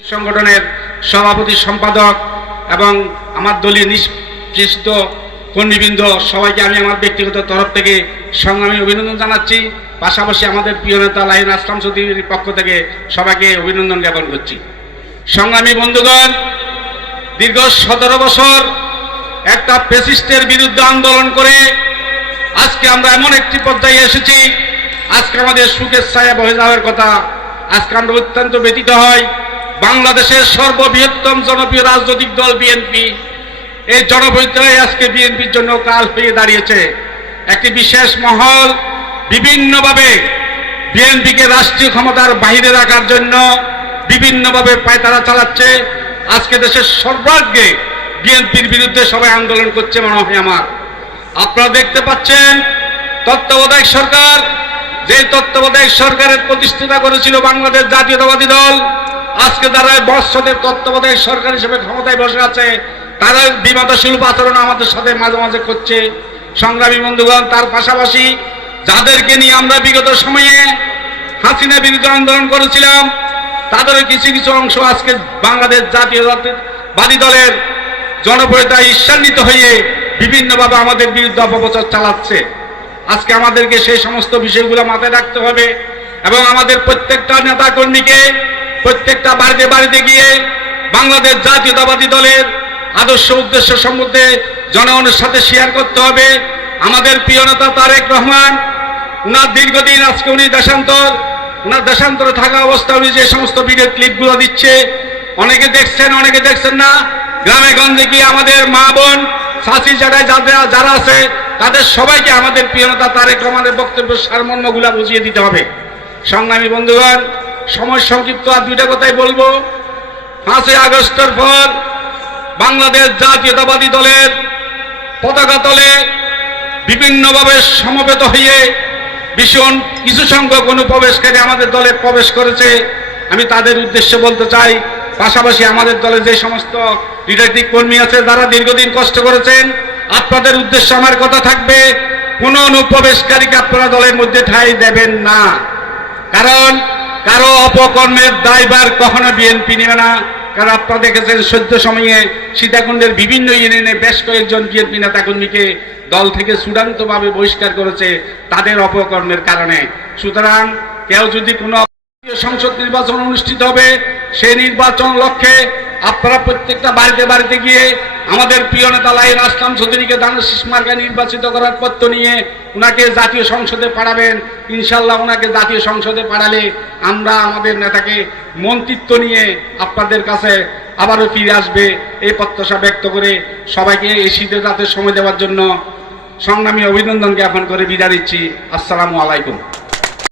সংগঠনের সভাপতি সম্পাদক এবং আমার দলীয় নিষ্পৃষ্ট কর্মীবৃন্দ সবাইকে আমি আমার ব্যক্তিগত তরফ থেকে সংগ্রামী অভিনন্দন জানাচ্ছি। পাশাপাশি আমাদের প্রিয় নেতা লাহিন আসলাম চৌধুরীর পক্ষ থেকে সবাইকে অভিনন্দন জ্ঞাপন করছি। সংগ্রামী বন্ধুগণ, দীর্ঘ 17 বছর একটা ফ্যাসিস্টের বিরুদ্ধে আন্দোলন করে আজকে আমরা এমন একটি পর্যায়ে এসেছি, আজকে আমাদের সুখের ছায়া বয়ে যাওয়ার কথা। আজকে আমরা অত্যন্ত ব্যথিত হই। বাংলাদেশের সর্ববৃহত্তম জনপ্রিয় রাজনৈতিক দল বিএনপি, এই জনপ্রিয়তায় আজকে বিএনপির জন্য কাল হয়ে দাঁড়িয়েছে। একটি বিশেষ মহল বিভিন্নভাবে বিএনপিকে রাষ্ট্রীয় ক্ষমতার বাহিরে রাখার জন্য বিভিন্নভাবে পায়তারা চালাচ্ছে। আজকে দেশের সর্বাগ্রে বিএনপির বিরুদ্ধে সবাই আন্দোলন করছে মনে হয় আমার। আপনারা দেখতে পাচ্ছেন তত্ত্বাবধায়ক সরকার, যে তত্ত্বাবধায়ক সরকারের প্রতিষ্ঠাতা করেছিল বাংলাদেশ জাতীয়তাবাদী দল, আজকে যারা বৎসরের তত্ত্বাবধায়ক সরকার হিসেবে ক্ষমতায় বসে আছে, তারা বিমাদস্বরূপ আচরণ আমাদের সাথে মাঝে মাঝে করছে। সংগ্রামী বন্ধুগণ, তার পাশাপাশি যাদেরকে নিয়ে আমরা বিগত সময়ে হাসিনা বিরুদ্ধে আন্দোলন করেছিলাম, তাদের কিছু কিছু অংশ আজকে বাংলাদেশ জাতীয়তাবাদী দলের জনপ্রিয়তায় ঈর্ষান্বিত হয়ে বিভিন্নভাবে আমাদের বিরুদ্ধে অপপ্রচার চালাচ্ছে। আজকে আমাদেরকে সেই সমস্ত বিষয়গুলো মাথায় রাখতে হবে এবং আমাদের প্রত্যেকটা নেতা কর্মীকে প্রত্যেকটা বাড়িতে বাড়িতে গিয়ে বাংলাদেশ জাতীয়তাবাদী দলের আদর্শ উদ্দেশ্য সম্বন্ধে জনগণের সাথে শেয়ার করতে হবে। আমাদের প্রিয় নেতা তারেক রহমান, উনার দীর্ঘদিন আজকে উনি দেশান্তরে থাকা অবস্থায় উনি যে সমস্ত ভিডিও ক্লিপগুলো দিচ্ছে, অনেকে দেখছেন অনেকে দেখছেন না। গ্রামে গঞ্জে গিয়ে আমাদের মা বোন চাচি জায়গায় যারা আছে তাদের সবাইকে আমাদের প্রিয় নেতা তারেক রহমানের বক্তব্যের সারমর্মগুলা বুঝিয়ে দিতে হবে। সংগ্রামী বন্ধুগণ, সময় সংক্ষিপ্ত, আর দুইটা কথাই বলবো। 5ই আগস্টের পর বাংলাদেশ জাতীয়তাবাদী দলের পতাকা তলে বিভিন্নভাবে সমবেত হয়ে ভীষণ কিছু সংখ্যক অনুপ্রবেশকারী আমাদের দলে প্রবেশ করেছে। আমি তাদের উদ্দেশ্যে বলতে চাই, পাশাপাশি আমাদের দলে যে সমস্ত রিটায়ার্ড কর্মী আছে যারা দীর্ঘদিন কষ্ট করেছেন, আপনাদের উদ্দেশ্যে আমার কথা থাকবে, কোন অনুপ্রবেশকারীকে আপনারা দলের মধ্যে ঠাঁই দেবেন না। কারণ কারো অপকর্মের দায়ভার কখনো বিএনপি নেবে না। কারণ আপনারা দেখেছেন সদ্য সময়ে সীতাকুণ্ডের বিভিন্ন ইউনিয়নে বেশ কয়েকজন বিএনপি নেতাকর্মীকে দল থেকে চূড়ান্তভাবে বহিষ্কার করেছে তাদের অপকর্মের কারণে। সুতরাং কেউ যদি কোনো সংসদ নির্বাচন অনুষ্ঠিত হবে, সেই নির্বাচন লক্ষ্যে আপনারা প্রত্যেকটা বাড়িতে বাড়িতে গিয়ে আমাদের প্রিয় নেতা লাহিন আসলাম চৌধুরীকে ধানের শীষ মার্কায় নির্বাচিত করার পত্র নিয়ে ওনাকে জাতীয় সংসদে পাঠাবেন। ইনশাল্লাহ ওনাকে জাতীয় সংসদে পাঠালে আমরা আমাদের নেতাকে মন্ত্রিত্ব নিয়ে আপনাদের কাছে আবারও ফিরে আসবে, এই প্রত্যাশা ব্যক্ত করে সবাইকে এই শীতের রাতে সময় দেওয়ার জন্য সংগ্রামী অভিনন্দন জ্ঞাপন করে বিদায় দিচ্ছি। আসসালামু আলাইকুম।